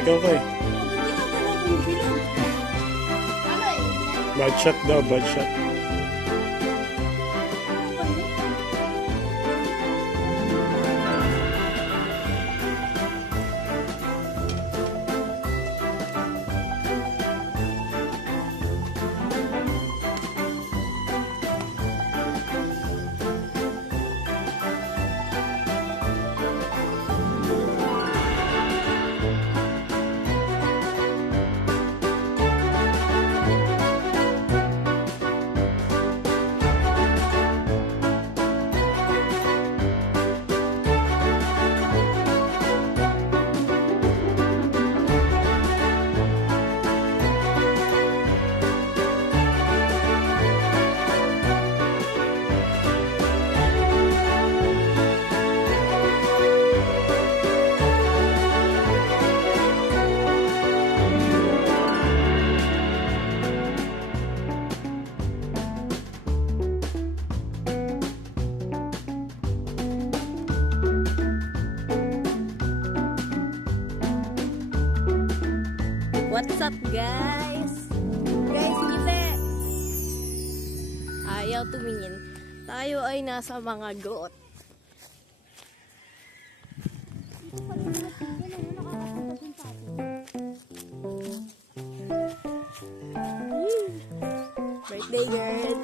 ikaw kay. Bad shot daw, bad shot. What's up guys? Guys, libe! Ayaw tumingin. Tayo ay nasa mga goat. Birthday girl!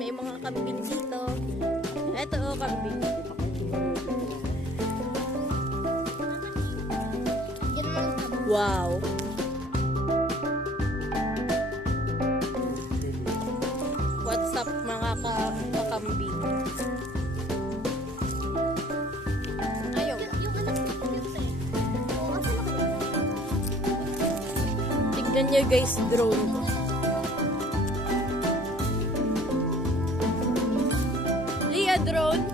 May mga kambing dito. Ito o, kambing. Wow! What's up mga kakambing? Ayaw. Tignan nyo guys, drone. Leah, drone.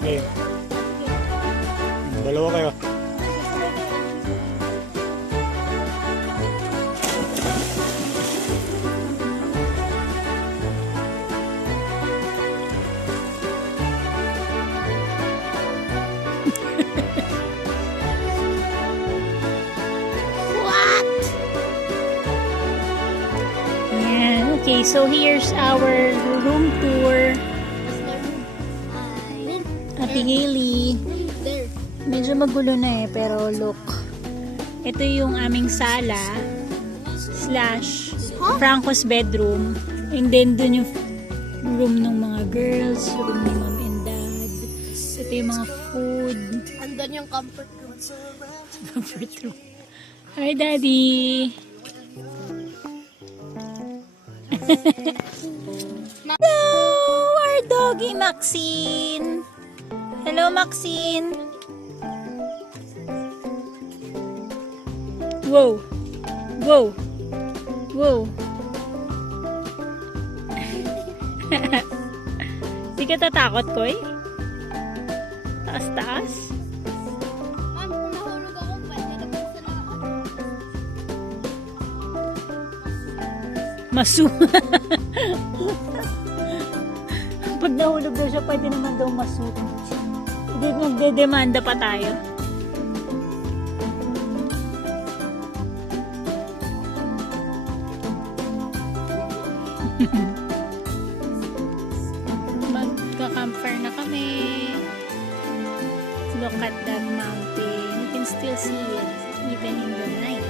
Okay. Dalawa kayo. Yeah, okay, so here's our room tour. Ate Hailey. Medyo magulo na pero look. Ito yung aming sala / Franco's bedroom. And then dun yung room ng mga girls, room ni mom and dad. Ito yung mga food. Andun yung comfort room. Comfort room. Hi, Daddy! Hello! Our doggy, Maxine! Hello, Maxine! Wow! Wow! Wow! Di ka tatakot, Koy? Taas-taas? Ma'am, kung nahulog ako, pwede na po sa Masu. Pag nahulog daw siya, pwede naman daw masu. Magdedemanda pa tayo. Magka-campfire na kami. Look at that mountain. You can still see it even in the night.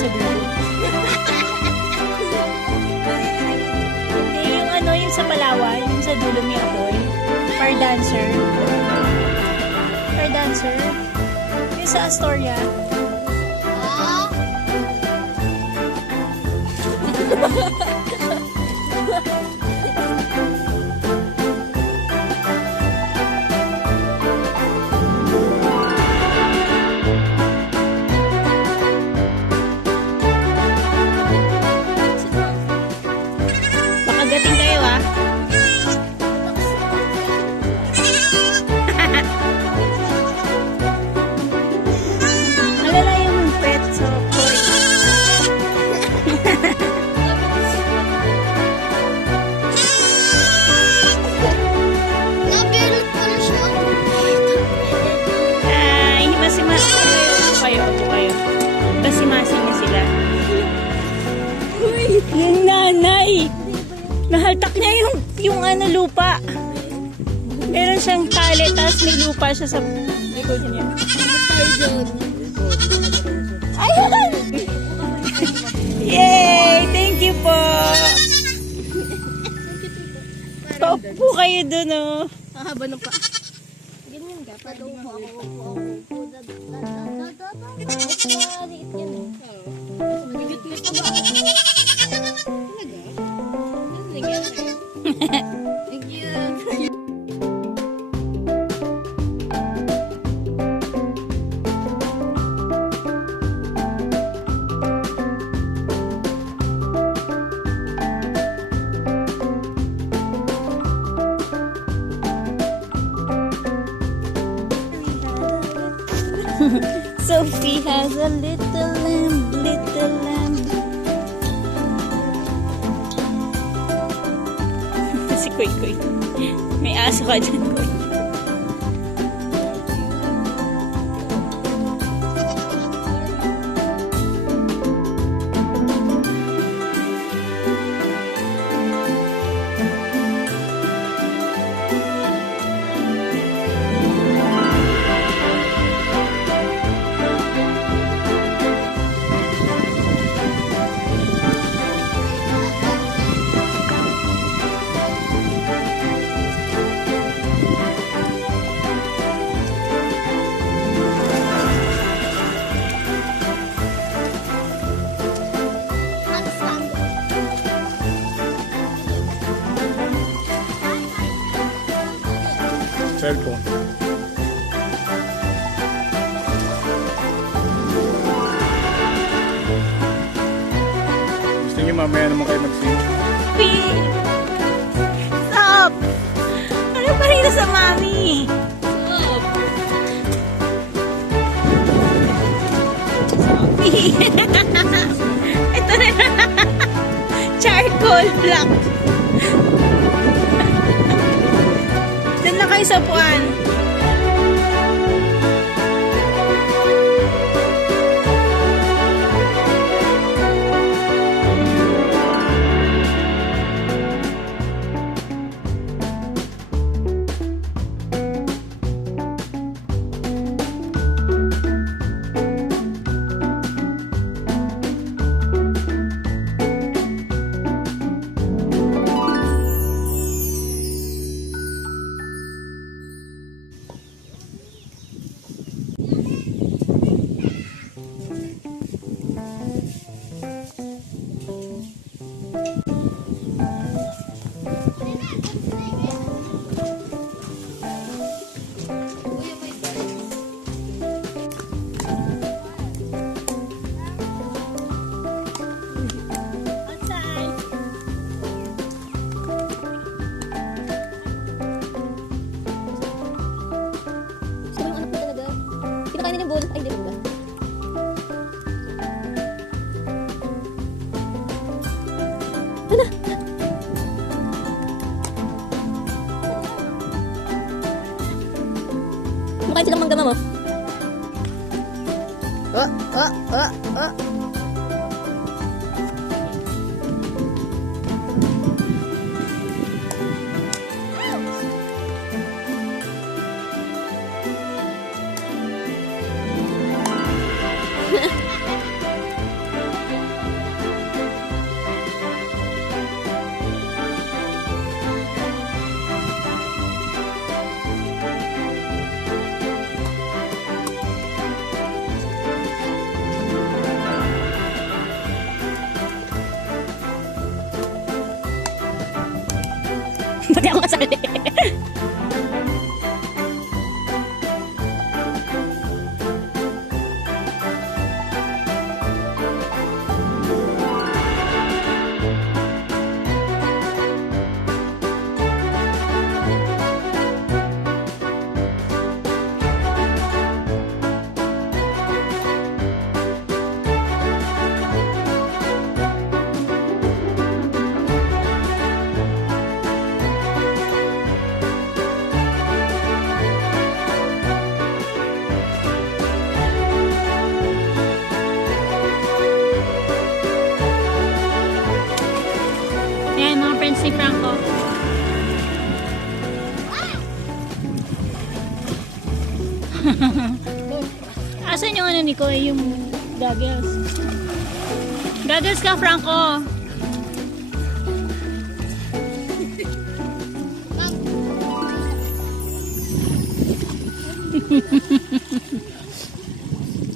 sa dulo. Hindi, yung ano, yung sa Palawan, yung sa dulo may apoy. Fire dancer. Fire dancer. Yung sa Astoria. Baka gating kayo ah. Alala yung pet sa koi. Napilot pala siya. Ay, himasimasi kayo. Upo kayo. Himasimasi niya sila. Yung nanay. Nahaltak niya yung ano, lupa. Meron siyang tali, tapos may lupa siya sa likod niya. Ayan! Yay! Thank you po! Paupo kayo dun, oh. Ang haba ng pa. Ganyan ka. Padupo ako. Liit yan eh. Magigit mo pa ba? Talaga? Thank you. Sophie has a little lamb, little lamb. Si Koy Koy. May aso ka dyan, Koy. Cellphone. Gusto niyo mamaya naman kayo mag-sing? Stop! Ano pa rin sa mami? Sophie! Ito na. Charcoal black. Doon na kayo sa puan. Ay, di ba? Ano? Makain silang manggama mo. Oh. Pati ako kasali. Yan, mga friends ni Franco. Asan yung ano, Nico? Yung goggles. Goggles ka, Franco.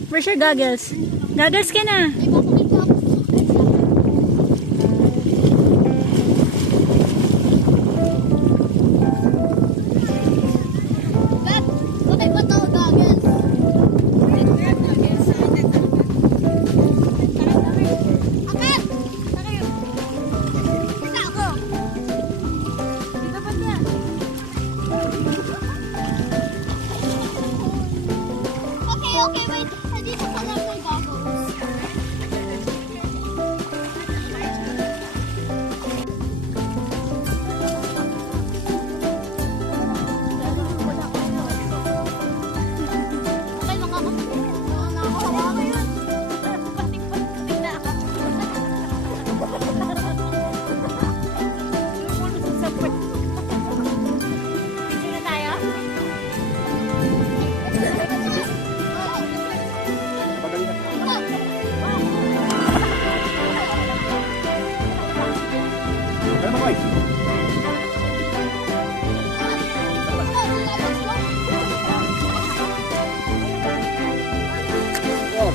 Where's your goggles? Goggles ka na. Okay, wait. Dito ka lang may goggles. Okay, mga nakahawa ko yun. Patik na ako. Picture na tayo? Ano mo kayo? Oh.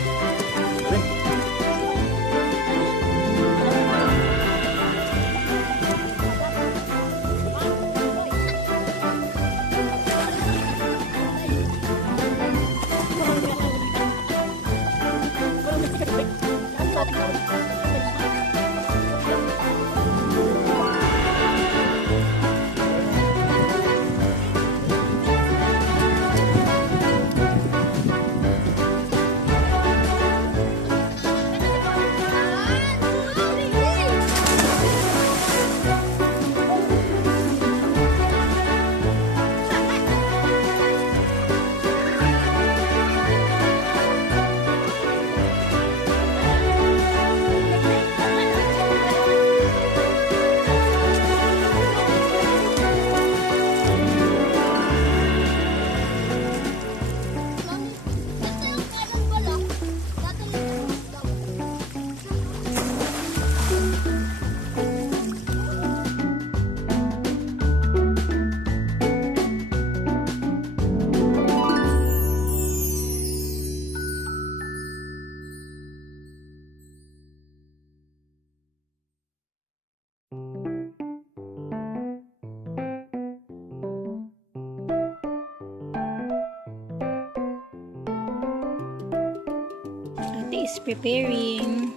Ate is preparing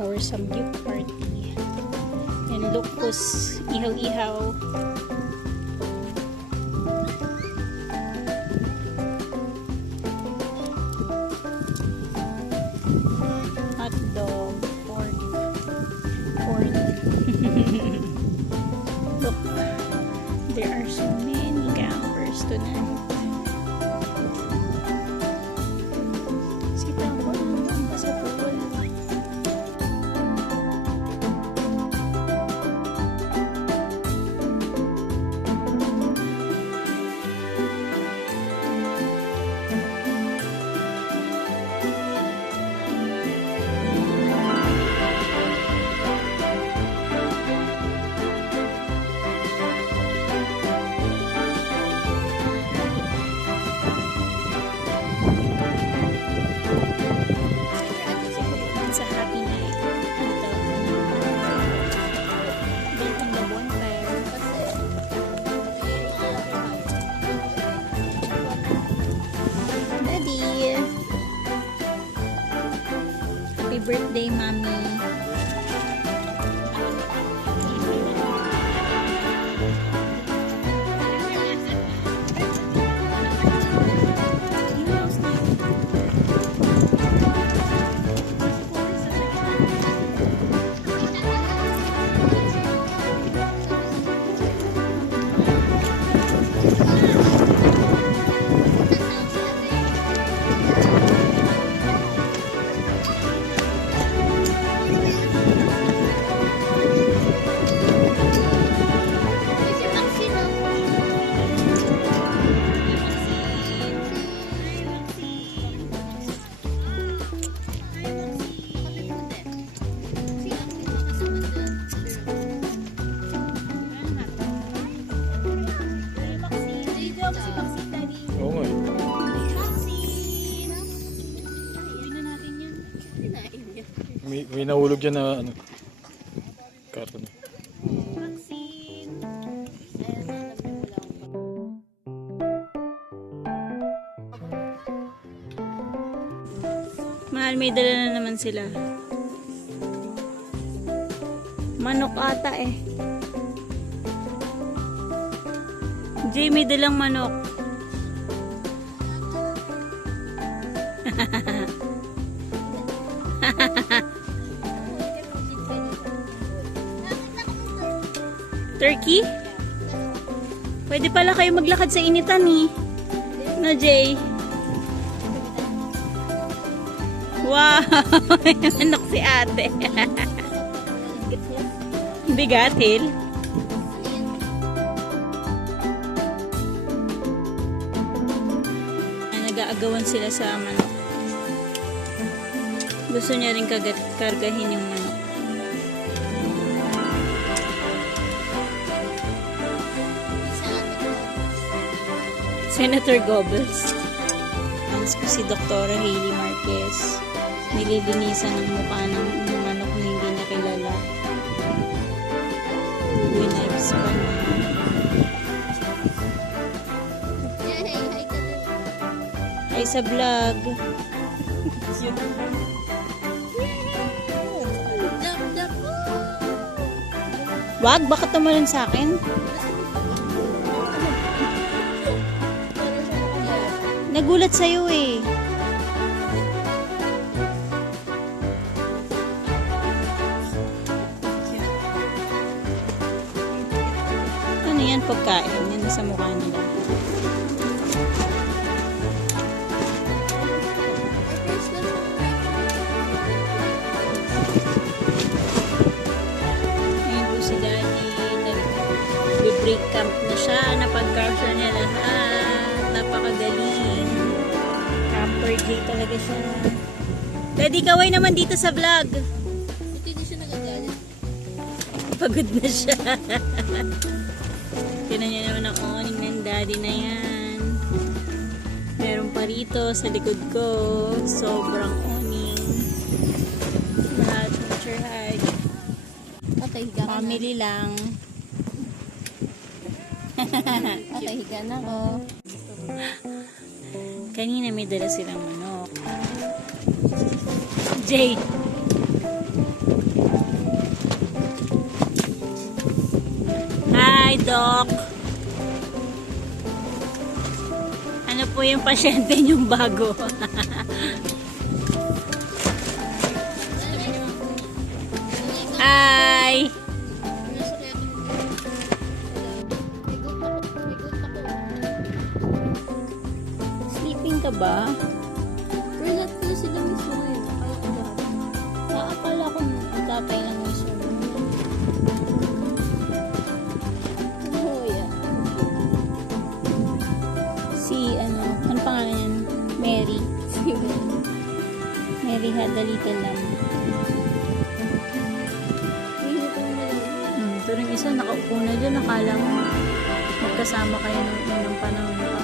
our samgyup party. And look who's ihaw-ihaw. Hot dog, pork. Look, there are so many campers tonight. birthday, Mami. Oo nga eh. May nahulog yan na ano. Karton. Mahal, may dala na naman sila. Manok ata eh. Jay, may dalang manok. Turkey? Pwede pala kayo maglakad sa initan eh. No, Jay? Wow! May manok si ate. Bigat, Hil. Nag-aagawan sila sa manok. Gusto niya rin kargahin yung manok. Senator Goebbels. Hans ko si Dr. Hailey Marquez. Nililinisan ang mukha ng manok na hindi niya kilala. Winipes pa na. Ay, sa vlog. Wag, baka tumalon sa akin. Nagulat sa'yo eh. Ano yan, pagkain? Yan sa mukha nila. Ngayon po si Daddy, nag-break camp na siya. Napag-carsya niya lahat. Napakagaling. Camper J talaga siya. Daddy, kaway naman dito sa vlog. Ito hindi siya nagagalit. Pagod na siya. Tinan niyo naman ang awning ng daddy na yan. Meron pa rito sa likod ko. Sobrang awning. Lahat nature hike. Okay, higa ka na. Family lang. Okay, higa na ako. Kanina may dala silang manok. Jay. Hi, Doc. Ano po yung pasyente niyong bago? Hi. Sleeping ka ba? Pero lahat pala sila mismo ngayon. Akala ko lahat. Akala ko tatay lang mismo. Oh, yeah. Si ano pangalan yan? Mary. Mary had a little lamb. Pero yung isa nakaupo na dyan, nakala mo magkasama kayo ng unang panahon pa.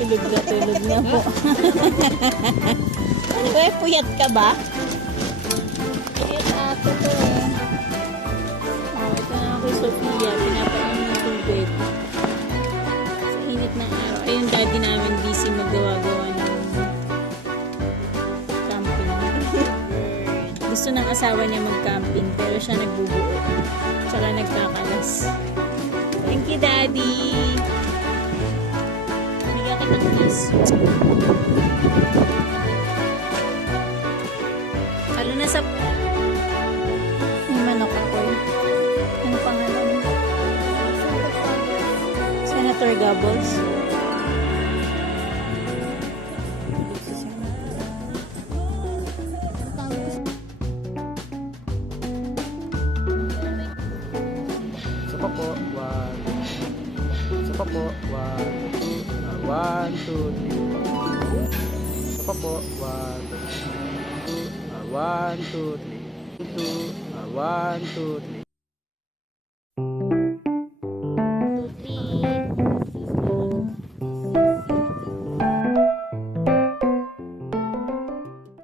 Tulog na po. Ano ba, puyat ka ba? Puyat ate to eh. Oh, ito na ako Sophia. Pinapainom ng tubig. Sa init ng araw. Ayun, daddy namin busy maggawa-gawa ng camping. Gusto ng asawa niya mag-camping pero siya nagbubuo. Tsaka nagkakalas. Thank you, daddy. Bigyan kita ng kiss. Halo na sa... May manok ako eh. Ano pangalan? Senator Gabbles. Isa pa po. One. Isa pa po. One. 1, 2, 3. Isa pa po. 1, 2, 3. 1, 2, 3. 1, 2, 3.